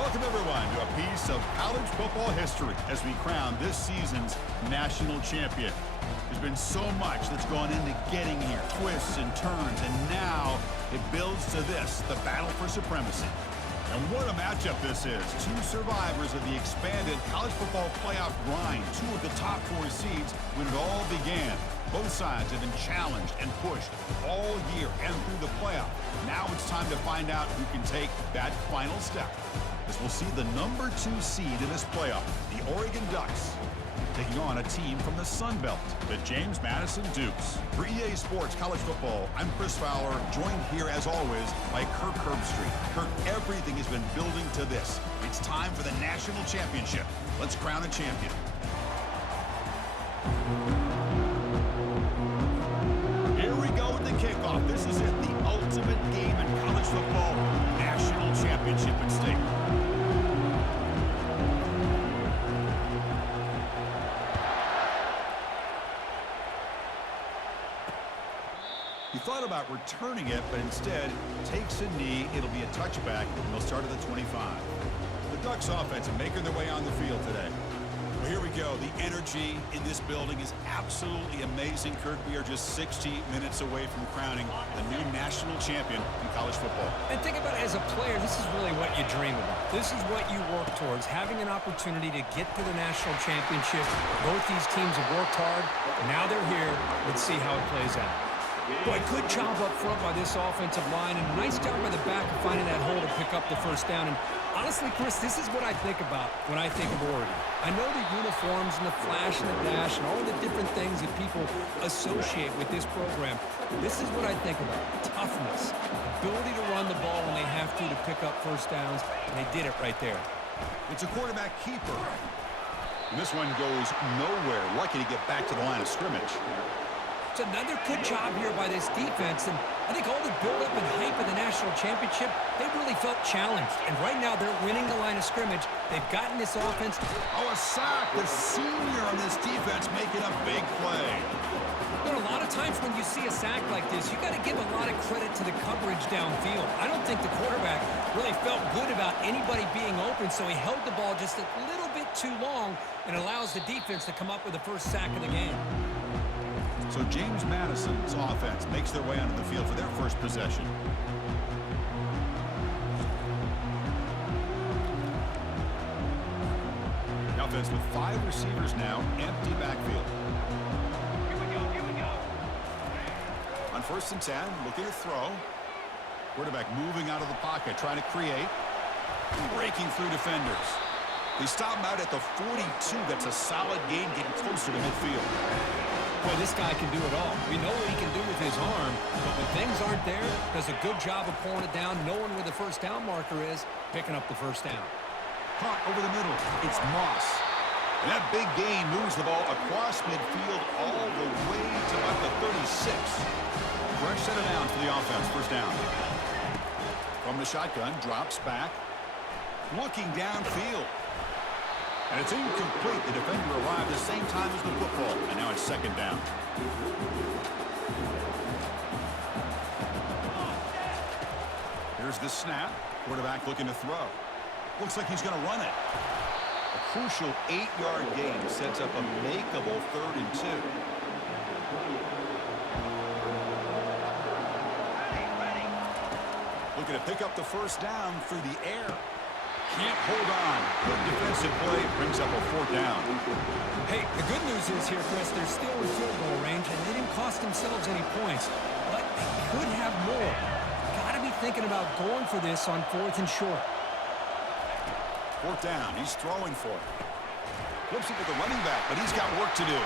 Welcome, everyone, to a piece of college football history as we crown this season's national champion. There's been so much that's gone into getting here, twists and turns, and now it builds to this, the battle for supremacy. And what a matchup this is. Two survivors of the expanded college football playoff grind, two of the top four seeds when it all began. Both sides have been challenged and pushed all year and through the playoff. Now it's time to find out who can take that final step. As we'll see the number 2 seed in this playoff, the Oregon Ducks, taking on a team from the Sun Belt, the James Madison Dukes. For EA Sports College Football, I'm Chris Fowler, joined here as always by Kirk Herbstreit. Kirk, everything has been building to this. It's time for the national championship. Let's crown a champion. Here we go with the kickoff. This is it, the ultimate game in college football, national championship at stake. He thought about returning it, but instead takes a knee. It'll be a touchback, and they'll start at the 25. The Ducks offense are making their way on the field today. Well, here we go. The energy in this building is absolutely amazing, Kirk. We are just 60 minutes away from crowning the new national champion in college football. And think about it as a player, this is really what you dream about. This is what you work towards, having an opportunity to get to the national championship. Both these teams have worked hard. Now they're here. Let's see how it plays out. Boy, good job up front by this offensive line, and a nice job by the back of finding that hole to pick up the first down. And honestly, Chris, this is what I think about when I think of Oregon. I know the uniforms and the flash and the dash and all the different things that people associate with this program. This is what I think about. Toughness, ability to run the ball when they have to pick up first downs, and they did it right there. It's a quarterback keeper. And this one goes nowhere. Lucky to get back to the line of scrimmage. It's another good job here by this defense, and I think all the build-up and hype of the national championship, they really felt challenged. And right now, they're winning the line of scrimmage. They've gotten this offense. Oh, a sack. The senior on this defense making a big play. There are a lot of times when you see a sack like this, you got to give a lot of credit to the coverage downfield. I don't think the quarterback really felt good about anybody being open, so he held the ball just a little bit too long and allows the defense to come up with the first sack of the game. So James Madison's offense makes their way onto the field for their first possession. The offense with 5 receivers now, empty backfield. Here we go. On 1st and 10, looking to throw. Quarterback moving out of the pocket, trying to create. Breaking through defenders. They stop him out at the 42. That's a solid gain, getting closer to midfield. Boy, this guy can do it all. We know what he can do with his arm, but when things aren't there, does a good job of pulling it down, knowing where the first down marker is, picking up the first down. Caught over the middle. It's Moss. And that big gain moves the ball across midfield all the way to about the 36. Fresh set of downs for the offense. First down. From the shotgun, drops back. Looking downfield. And it's incomplete. The defender arrived at the same time as the football. And now it's 2nd down. Here's the snap. Quarterback looking to throw. Looks like he's going to run it. A crucial 8-yard gain sets up a makeable 3rd and 2. Looking to pick up the first down through the air. Can't hold on. Good defensive play brings up a 4th down. Hey, the good news is here, Chris, they're still in field goal range, and they didn't cost themselves any points. But they could have more. Got to be thinking about going for this on 4th and short. 4th down. He's throwing for it. Flips it with the running back, but he's got work to do.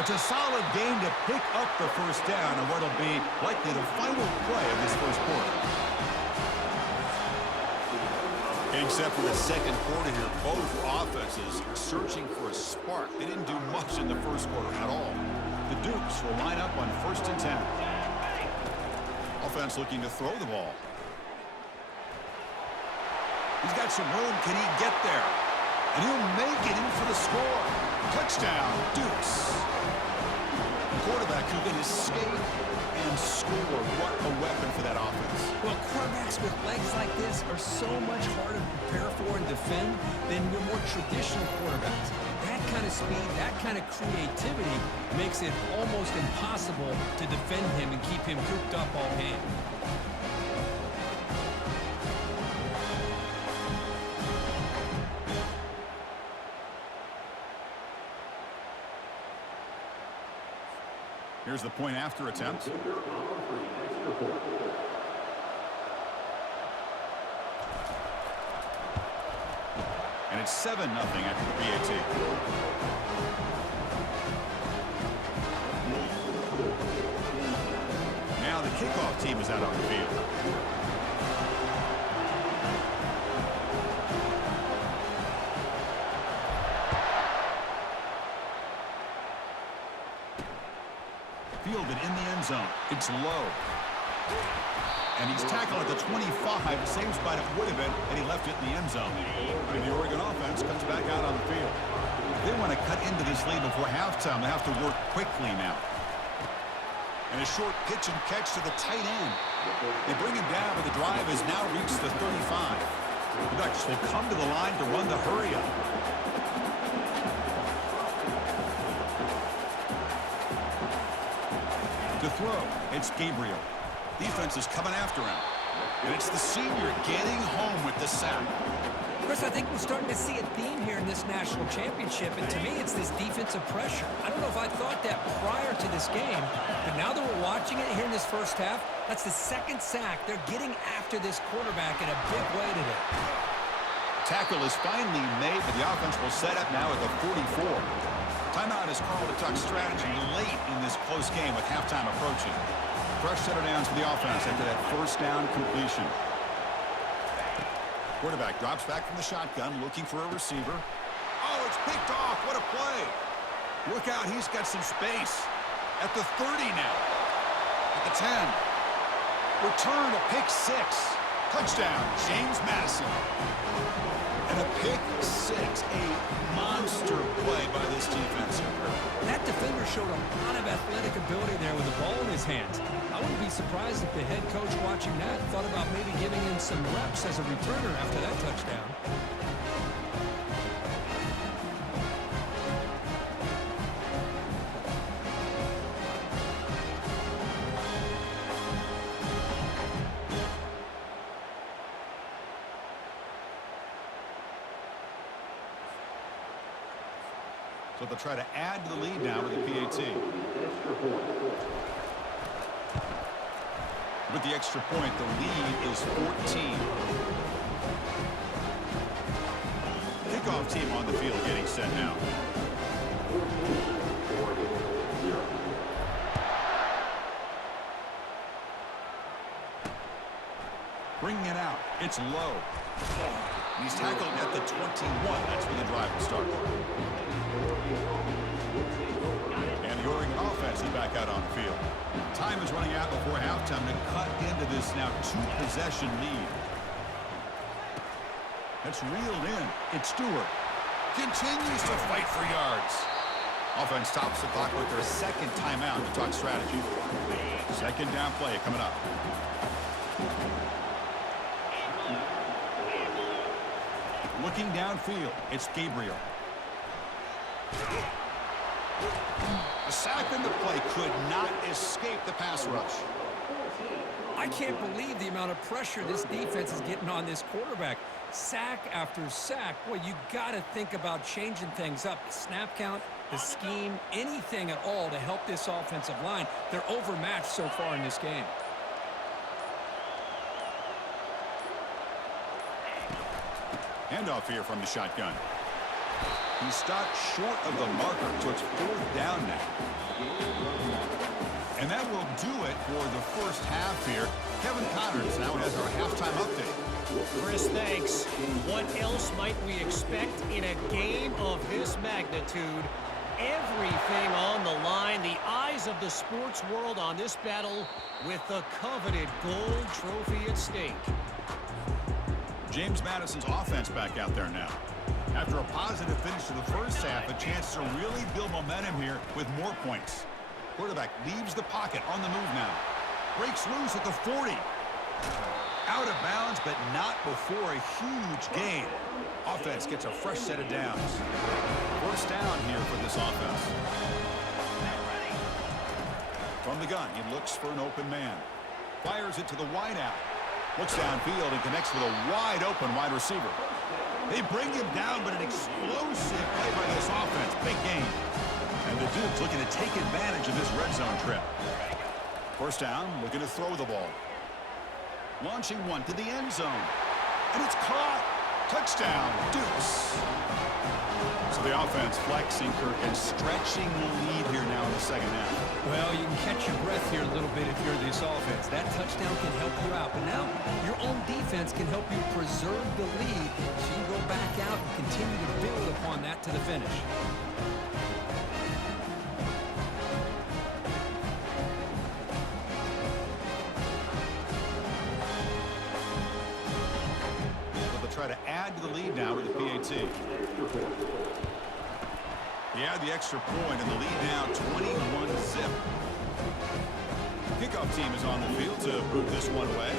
It's a solid game to pick up the first down on what'll be likely the final play of this first quarter. Getting set for the 2nd quarter here, both offenses are searching for a spark. They didn't do much in the first quarter at all. The Dukes will line up on 1st and 10. Offense looking to throw the ball. He's got some room. Can he get there? And he'll make it in for the score. Touchdown, Dukes. The quarterback who can escape and score. What a weapon for that offense. Well, quarterbacks with legs like this are so much harder to prepare for and defend than your more traditional quarterbacks. That kind of speed, that kind of creativity makes it almost impossible to defend him and keep him cooped up all game. Here's the point after attempt. And it's 7-0 after the PAT. Now the kickoff team is out on the field. Fielded in the end zone. It's low. And he's tackled at the 25. Same spot it would have been, and he left it in the end zone. And the Oregon offense comes back out on the field. If they want to cut into this lead before halftime, they have to work quickly now. And a short pitch and catch to the tight end. They bring him down, but the drive has now reached the 35. The Ducks will come to the line to run the hurry-up. To throw, it's Gabriel. Defense is coming after him. And it's the senior getting home with the sack. Chris, I think we're starting to see a theme here in this national championship, and to me, it's this defensive pressure. I don't know if I thought that prior to this game, but now that we're watching it here in this first half, that's the second sack. They're getting after this quarterback in a big way today. Tackle is finally made, but the offense will set up now at the 44. Timeout is called to talk strategy late in this close game with halftime approaching. Fresh setter downs for the offense after that first down completion. Quarterback drops back from the shotgun, looking for a receiver. Oh, it's picked off. What a play. Look out, he's got some space. At the 30 now. At the 10. Return to pick 6. Touchdown, James Madison. And a pick 6. A monster play by this defense. That defender showed a lot of athletic ability there with the ball in his hands. I wouldn't be surprised if the head coach watching that thought about maybe giving him some reps as a returner after that touchdown. So they'll try to add to the lead now with the PAT. With the extra point, the lead is 14. Kickoff team on the field getting set now. Bringing it out. It's low. He's tackled at the 21. That's where the drive will start. And the Oregon offense is back out on the field. Time is running out before halftime to cut into this now 2-possession lead. That's reeled in. It's Stewart. Continues to fight for yards. Offense stops the clock with their second timeout to talk strategy. Second down play coming up. Looking downfield, it's Gabriel. A sack in the play could not escape the pass rush. I can't believe the amount of pressure this defense is getting on this quarterback. Sack after sack. Boy, you got to think about changing things up. The snap count, the scheme, anything at all to help this offensive line. They're overmatched so far in this game. Handoff here from the shotgun. He stopped short of the marker, so it's 4th down now. And that will do it for the first half here. Kevin Connors now has our halftime update. Chris, thanks. What else might we expect in a game of this magnitude? Everything on the line, the eyes of the sports world on this battle with the coveted gold trophy at stake. James Madison's offense back out there now. After a positive finish to the first half, a chance to really build momentum here with more points. Quarterback leaves the pocket on the move now. Breaks loose at the 40. Out of bounds, but not before a huge gain. Offense gets a fresh set of downs. First down here for this offense. From the gun, he looks for an open man. Fires it to the wide out. Looks downfield and connects with a wide-open wide receiver. They bring him down, but an explosive play by this offense. Big game. And the Dukes looking to take advantage of this red zone trip. First down, looking to throw the ball. Launching one to the end zone. And it's caught. Touchdown, Dukes. So the offense flexing, Kirk, and stretching the lead here now in the second half. Well, you can catch your breath here a little bit if you're this offense. That touchdown can help you out. But now your own defense can help you preserve the lead so you go back out and continue to build upon that to the finish. Try to add to the lead now with the PAT. He had the extra point, and the lead now 21-zip. Kickoff team is on the field to move this one away.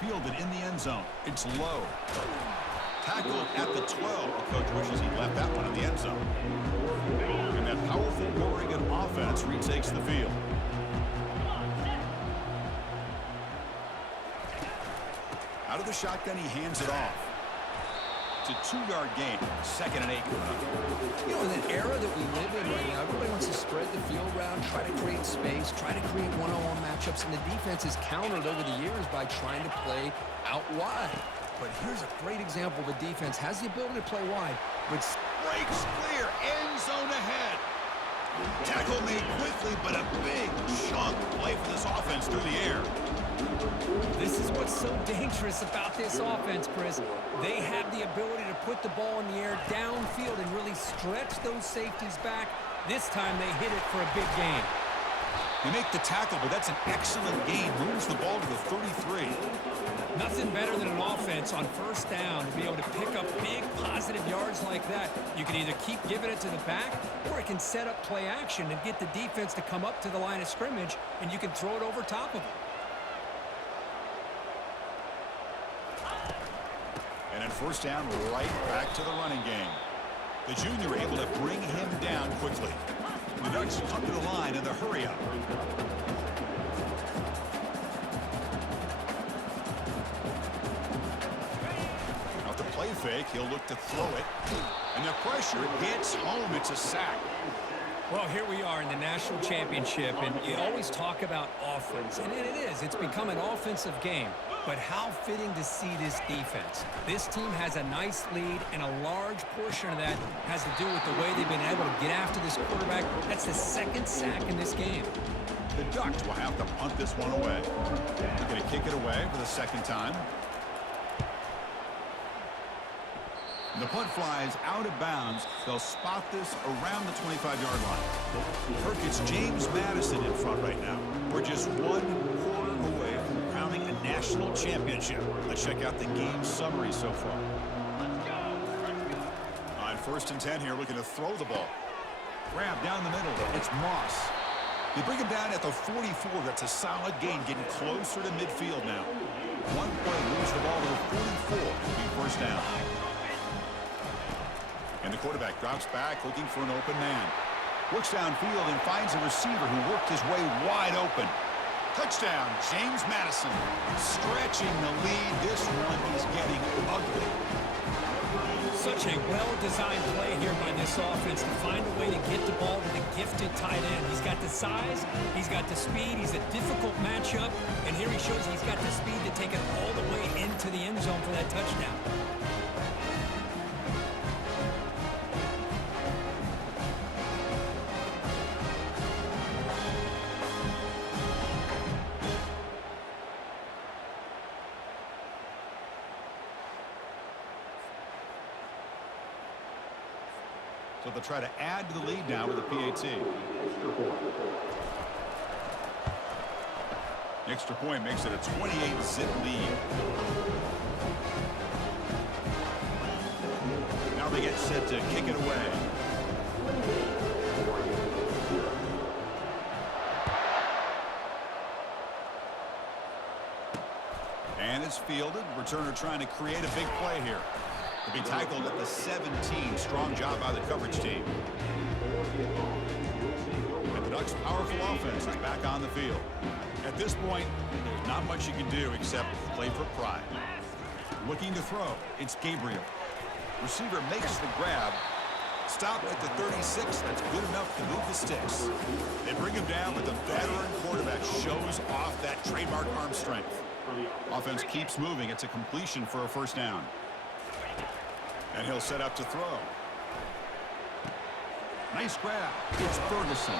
Fielded in the end zone. It's low. Tackled at the 12. The coach wishes he left that one in the end zone. And that powerful Oregon offense retakes the field. Out of the shotgun, he hands it off. It's a 2-yard gain. 2nd and 8 coming up. You know, in an era that we live in right now, everybody wants to spread the field around, try to create space, try to create one-on-one matchups, and the defense is countered over the years by trying to play out wide. But here's a great example. The defense has the ability to play wide, but breaks clear. End zone ahead. Tackle made quickly, but a big chunk play for this offense through the air. this is what's so dangerous about this offense, Chris. They have the ability to put the ball in the air downfield and really stretch those safeties back. This time they hit it for a big gain. They make the tackle, but that's an excellent gain. Moves the ball to the 33. Nothing better than an offense on first down to be able to pick up big positive yards like that. You can either keep giving it to the back, or it can set up play action and get the defense to come up to the line of scrimmage, and you can throw it over top of them. And then first down, right back to the running game. The junior able to bring him down quickly. The Ducks come to the line in the hurry up. Off the play fake, he'll look to throw it. And the pressure gets home. It's a sack. Well, here we are in the national championship, and you always talk about offense, and it is. It's become an offensive game. But how fitting to see this defense. This team has a nice lead, and a large portion of that has to do with the way they've been able to get after this quarterback. That's the second sack in this game. The Ducks will have to punt this one away. They're going to kick it away for the second time. And the punt flies out of bounds. They'll spot this around the 25-yard line. Kirk, it's James Madison in front right now. We're just one quarter away from crowning a national championship. Let's check out the game summary so far. On 1st and 10 here, looking to throw the ball. Grab down the middle. It's Moss. They bring him down at the 44. That's a solid gain, getting closer to midfield now. 1 play, moves the ball to the 44. It'll be first down. And the quarterback drops back, looking for an open man. Looks downfield and finds a receiver who worked his way wide open. Touchdown, James Madison. Stretching the lead. This one is getting ugly. Such a well-designed play here by this offense to find a way to get the ball to the gifted tight end. He's got the size, he's got the speed, he's a difficult matchup, and here he shows he's got the speed to take it all the way into the end zone for that touchdown. So they'll try to add to the lead now with a PAT. The extra point makes it a 28-zip lead. Now they get set to kick it away. And it's fielded. Returner trying to create a big play here. To be tackled at the 17. Strong job by the coverage team. And the Ducks' powerful offense is back on the field. At this point, there's not much you can do except play for pride. Looking to throw. It's Gabriel. Receiver makes the grab. Stop at the 36. That's good enough to move the sticks. They bring him down, but the veteran quarterback shows off that trademark arm strength. Offense keeps moving. It's a completion for a first down. And he'll set up to throw. Nice grab. It's Ferguson.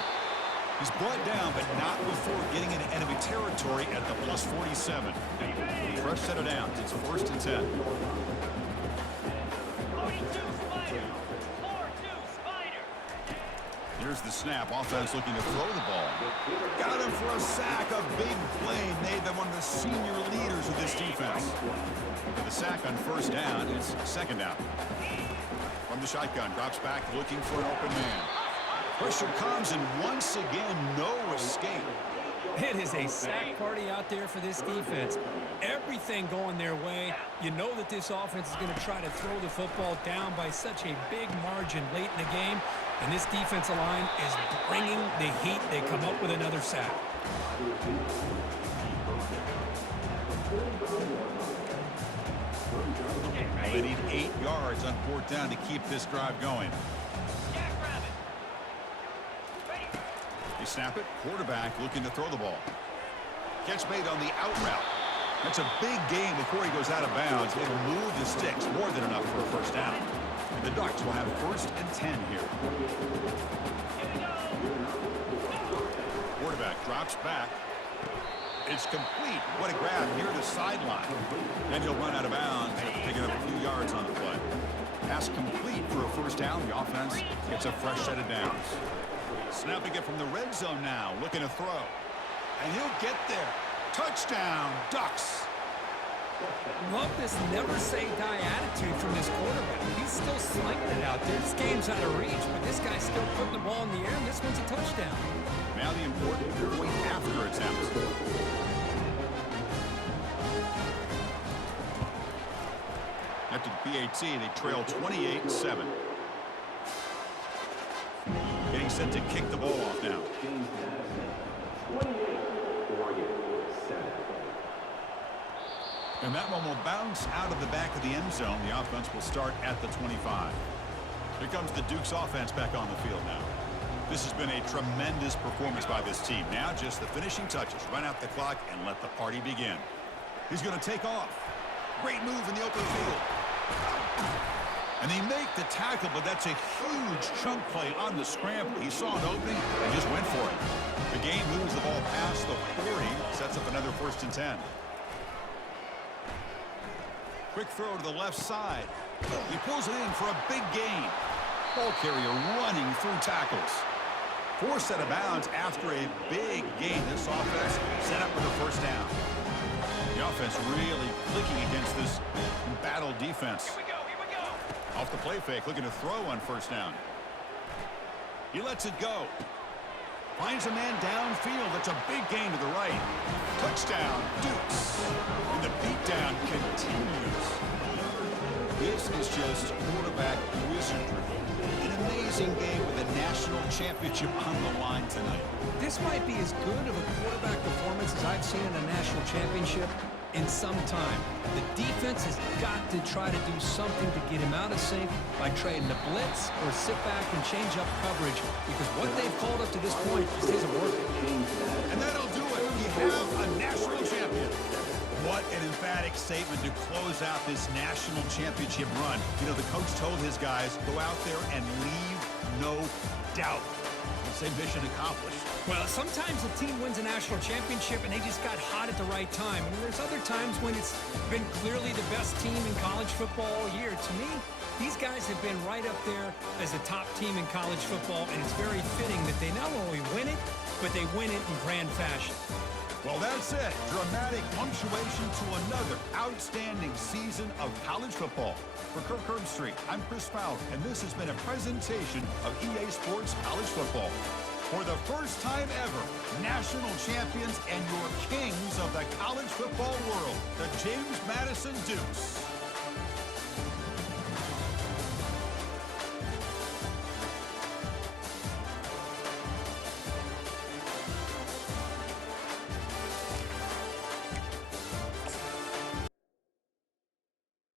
He's brought down, but not before getting into enemy territory at the plus 47. Fresh set of downs. It's 1st and 10. 42 Spider. 4-2 Spider. Here's the snap. Offense looking to throw the ball. Got him for a sack. A big play made them one of the senior leaders of this defense. For the sack on first down, it's second down. From the shotgun, drops back looking for an open man. Pressure comes, and once again, no escape. It is a sack party out there for this defense. Everything going their way. You know that this offense is going to try to throw the football down by such a big margin late in the game. And this defensive line is bringing the heat. They come up with another sack. They need 8 yards on 4th down to keep this drive going. They snap it. Quarterback looking to throw the ball. Catch made on the out route. That's a big gain before he goes out of bounds. It'll move the sticks more than enough for a first down. And the Ducks will have 1st and 10 here. Quarterback drops back. It's complete. What a grab near the sideline. And he'll run out of bounds, picking up a few yards on the play. Pass complete for a first down. The offense gets a fresh set of downs. Snapping it from the red zone now, looking to throw. And he'll get there. Touchdown, Ducks. Love this never-say-die attitude from this quarterback. He's still slinging it out there. This game's out of reach, but this guy's still putting the ball in the air, and this one's a touchdown. Now the important point after attempt. After the PAT, they trail 28-7. Getting set to kick the ball off now. And that one will bounce out of the back of the end zone. The offense will start at the 25. Here comes the Duke's offense back on the field now. This has been a tremendous performance by this team. Now just the finishing touches. Run out the clock and let the party begin. He's going to take off. Great move in the open field. And they make the tackle, but that's a huge chunk play on the scramble. He saw an opening and just went for it. The game moves the ball past the 40, sets up another 1st and 10. Quick throw to the left side. He pulls it in for a big gain. Ball carrier running through tackles. 4 set of bounds after a big gain. This offense set up with a first down. The offense really clicking against this embattled defense. Here we go. Off the play fake, looking to throw on first down. He lets it go. Finds a man downfield. That's a big gain to the right. Touchdown, Dukes. And the beatdown continues. This is just quarterback wizardry. An amazing game with a national championship on the line tonight. This might be as good of a quarterback performance as I've seen in a national championship in some time. The defense has got to try to do something to get him out of sync by trading the blitz or sit back and change up coverage, because what they've called up to this point just isn't working. And that'll do it. We have a national champion. What an emphatic statement to close out this national championship run. You know, the coach told his guys, go out there and leave no doubt. Say mission accomplished. Well, sometimes a team wins a national championship and they just got hot at the right time. And there's other times when it's been clearly the best team in college football all year. To me, these guys have been right up there as a top team in college football, and it's very fitting that they not only win it, but they win it in grand fashion. Well, that's it. Dramatic punctuation to another outstanding season of college football. For Kirk Herbstreit, I'm Chris Fowler, and this has been a presentation of EA Sports College Football. For the first time ever, national champions and your kings of the college football world, the James Madison Dukes.